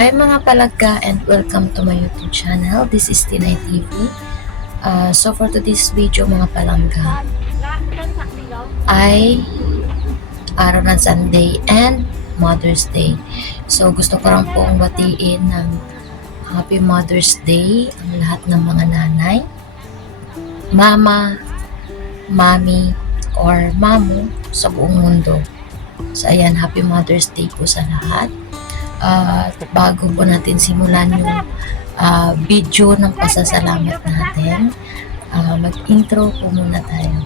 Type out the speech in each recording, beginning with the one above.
Hi mga palagka and welcome to my YouTube channel. This is Tinay TV. Uh, so for today's video mga palangga ay araw ng Sunday and Mother's Day. So gusto ko lang pong batiin ng Happy Mother's Day ang lahat ng mga nanay, mama, mami, or mamu sa buong mundo. So ayan, Happy Mother's Day po sa lahat. Ah, bago po natin simulan yung ah, video ng pasasalamat natin, ah, mag-intro po muna tayo.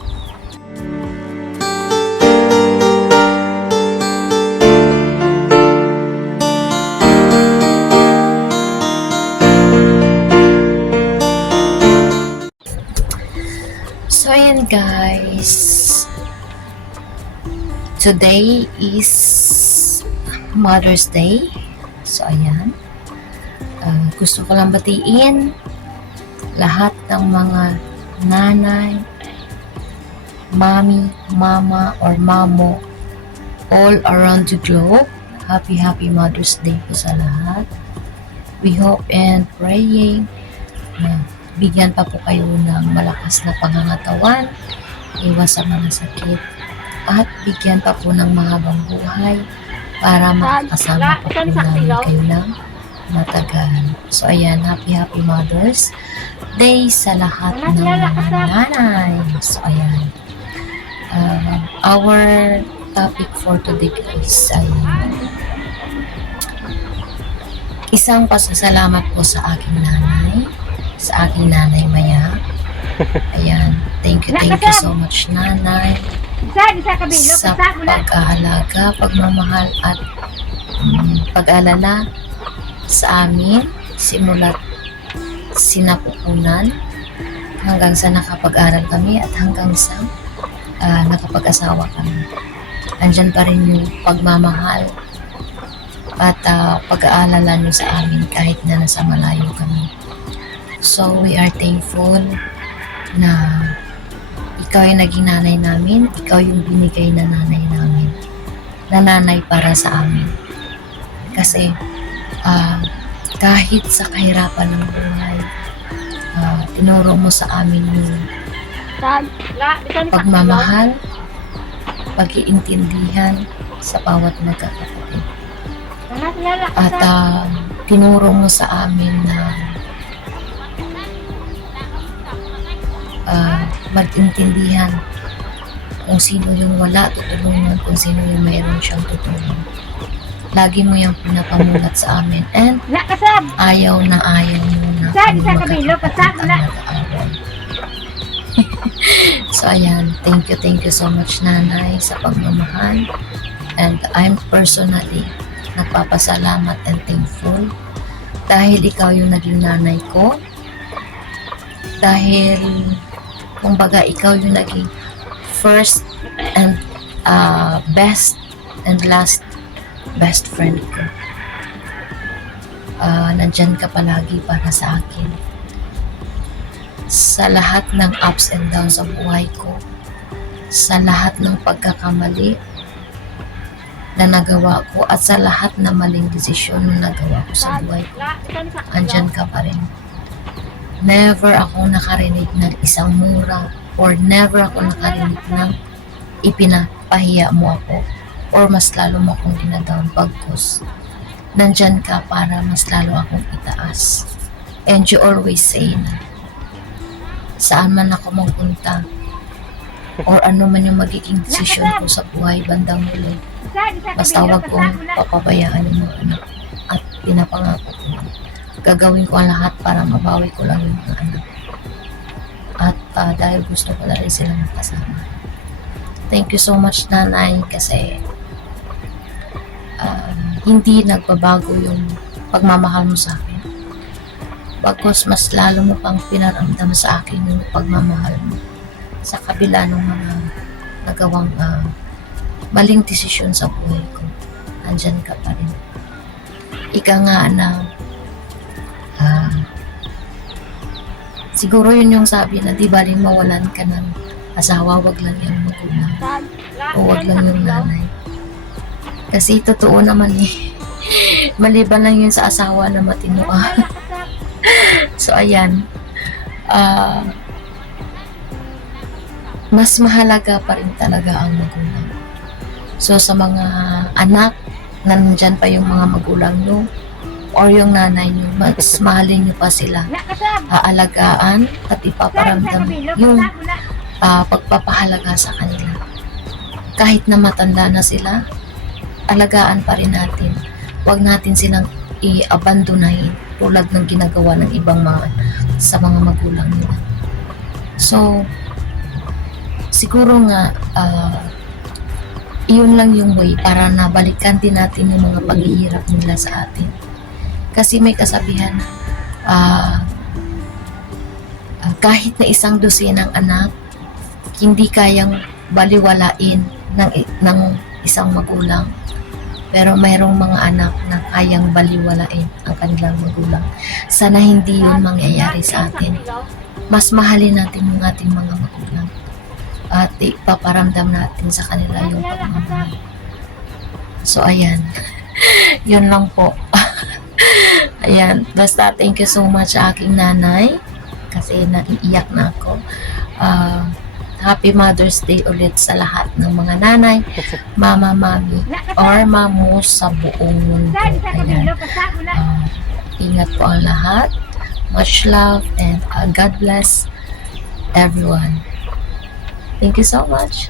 So ayan guys, today is Mother's Day. So, ayan. Ah, gusto ko lang batiin lahat ng mga nanay, mami, mama, or mamo all around the globe. Happy, happy Mother's Day po sa lahat. We hope and praying na bigyan pa po kayo ng malakas na pangangatawan, iwas sa mga sakit, at bigyan pa po ng mahabang buhay para makakasama pa po namin kayo ng matagal. So, ayan, happy, happy Mother's Day sa lahat ng mga nanay. So, ayan. Uh, our topic for today guys ay isang pasasalamat po sa aking nanay, sa aking nanay Maya. Ayan, thank you, thank you so much nanay sa pag-aalaga, pagmamahal at mm, pag-alala sa amin simula't sinapupunan hanggang sa nakapag-aral kami at hanggang sa ah, nakapag-asawa kami. Andyan pa rin yung pagmamahal at ah, pag-aalala nyo sa amin kahit na nasa malayo kami. So, we are thankful na ikaw yung naging nanay namin, ikaw yung binigay na nanay namin. Na nanay para sa amin. Kasi ah, kahit sa kahirapan ng buhay, ah, tinuro mo sa amin yung pagmamahal, pag-iintindihan sa bawat lala, At ah, tinuro mo sa amin na ah, mag-intindihan kung sino yung wala, tutulungan, kung sino yung mayroon siyang tutulong. Lagi mo yung pinapamulat sa amin and ayaw na ayaw mo na kami magkakapatid ang na. mag-aaral. so ayan, thank you, thank you so much nanay sa pagmamahal and I'm personally nagpapasalamat and thankful dahil ikaw yung naging nanay ko dahil kumbaga ikaw yung naging first and uh, best and last best friend ko. Ah, nandyan ka palagi para sa akin. Sa lahat ng ups and downs sa buhay ko. Sa lahat ng pagkakamali na nagawa ko at sa lahat ng maling desisyon na nagawa ko sa buhay ko. Andyan ka pa rin. Never ako nakarinig ng isang mura or never ako nakarinig ng ipinapahiya mo ako or mas lalo mo akong dinadown pagkos. Nandyan ka para mas lalo akong itaas. And you always say na saan man ako magpunta or ano man yung magiging desisyon ko sa buhay bandang huli Basta wag kong papabayaan yung mga anak. At pinapangako ko na gagawin ko ang lahat para mabawi ko lang yung mga anak. At ah, dahil gusto ko na rin sila makasama. Thank you so much nanay kasi um, hindi nagbabago yung pagmamahal mo sa akin. Bagkos mas lalo mo pang pinaramdam sa akin yung pagmamahal mo sa kabila ng mga nagawang ah, maling desisyon sa buhay ko. Andyan ka pa rin. Ika nga na siguro yun yung sabi na di baling mawalan ka ng asawa, wag lang yung magulang o wag lang yung nanay. Kasi totoo naman eh. maliban lang yun sa asawa na matino. ah. So, ayan. Ah, mas mahalaga pa rin talaga ang magulang. So, sa mga anak, na nandyan pa yung mga magulang nyo, or yung nanay nyo, mas mahalin nyo pa sila. Aalagaan at ipaparamdam yung ah, pagpapahalaga sa kanila. Kahit na matanda na sila, alagaan pa rin natin. Huwag natin silang i-abandonahin tulad ng ginagawa ng ibang mga sa mga magulang nila. So, siguro nga, ah, iyon lang yung way para nabalikan din natin yung mga paghihirap nila sa atin. Kasi may kasabihan ah, kahit na isang dosenang anak, hindi kayang baliwalain ng, ng isang magulang. Pero mayroong mga anak na kayang baliwalain ang kanilang magulang. Sana hindi yun mangyayari sa atin. Mas mahalin natin yung ating mga magulang. At ipaparamdam natin sa kanila yung pagmamahal. So, ayan. yun lang po. Ayan. Basta, thank you so much sa aking nanay. Kasi naiiyak na ako. Ah, Happy Mother's Day ulit sa lahat ng mga nanay, mama, mami, or mamo sa buong mundo. Ayan. Ah, ingat po ang lahat. Much love and ah, God bless everyone. Thank you so much.